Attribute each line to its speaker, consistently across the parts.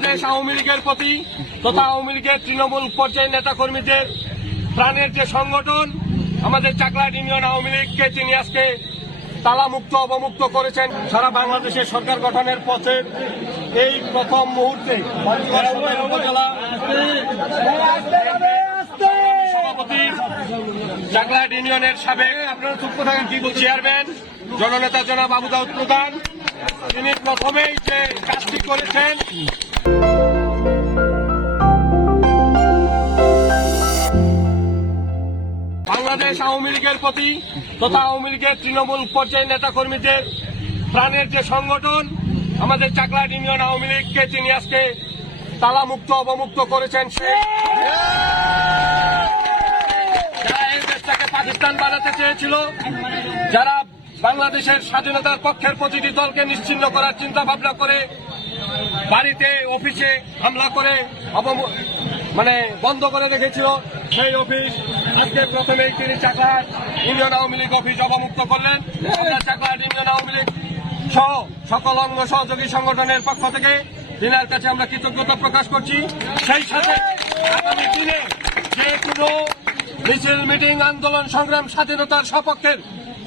Speaker 1: বাংলাদেশ আওয়ামী লীগের প্রতি তথা আওয়ামী লীগের তৃণমূল পর্যায়ের নেতা কর্মীদের প্রাণের যে সংগঠন, আমাদের চাকলাট ইউনিয়ন আওয়ামী লীগকে তিনি আজকে তালামুক্ত, অবমুক্ত করেছেন, সারা বাংলাদেশের সরকার গঠনের পথে এই প্রথম মুহূর্তে চাকলাট ইউনিয়নের সাবেক আপনারা চুপ থাকেন কি চেয়ারম্যান, জননেতা জনাব আবু দাউদ প্রধান, তিনি প্রথমেই যে কাজটি করেছেন বাংলাদেশ আওয়ামী লীগের প্রতি তথা আওয়ামী লীগের তৃণমূল পর্যায়ের নেতা কর্মীদের প্রাণের যে সংগঠন, আমাদের চাকলাট ইউনিয়ন আওয়ামী লীগকে তিনি আজকে তালামুক্ত, অবমুক্ত করেছেন, সে এই পাকিস্তান বানাতে চেয়েছিল, যারা বাংলাদেশের স্বাধীনতার পক্ষের প্রতিটি দলকে নিশ্চিন্ন করার চিন্তা ভাবনা করে বাড়িতে, অফিসে হামলা করে মানে বন্ধ করে রেখেছিল, সেই অফিস আজকে প্রথমেই তিনি চাকলাট ইউনিয়ন আওয়ামী লীগ অফিস অবমুক্ত করলেন। আমরা চাকলাট ইউনিয়ন আওয়ামী লীগ সহ সকল অঙ্গ সহযোগী সংগঠনের পক্ষ থেকে তিনার কাছে আমরা কৃতজ্ঞতা প্রকাশ করছি। সেই সাথে আগামী দিনে যে কোনো মিছিল, মিটিং, আন্দোলন, সংগ্রাম, স্বাধীনতার সপক্ষের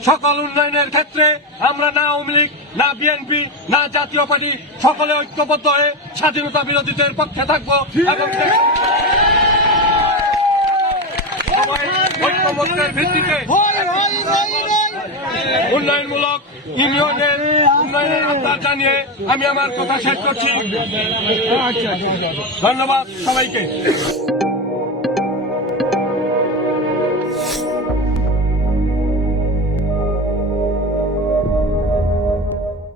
Speaker 1: সকল উন্নয়নের ক্ষেত্রে আমরা না আওয়ামী লীগ, না বিএনপি, না জাতীয় পার্টি সকলে ঐক্যবদ্ধ হয়ে স্বাধীনতা বিরোধীদের পক্ষে থাকব এবং ঐক্যমত্যের ভিত্তিতে উন্নয়নমূলক ইউনিয়নের উন্নয়নের আহ্বান জানিয়ে আমি আমার কথা শেষ করছি। ধন্যবাদ সবাইকে।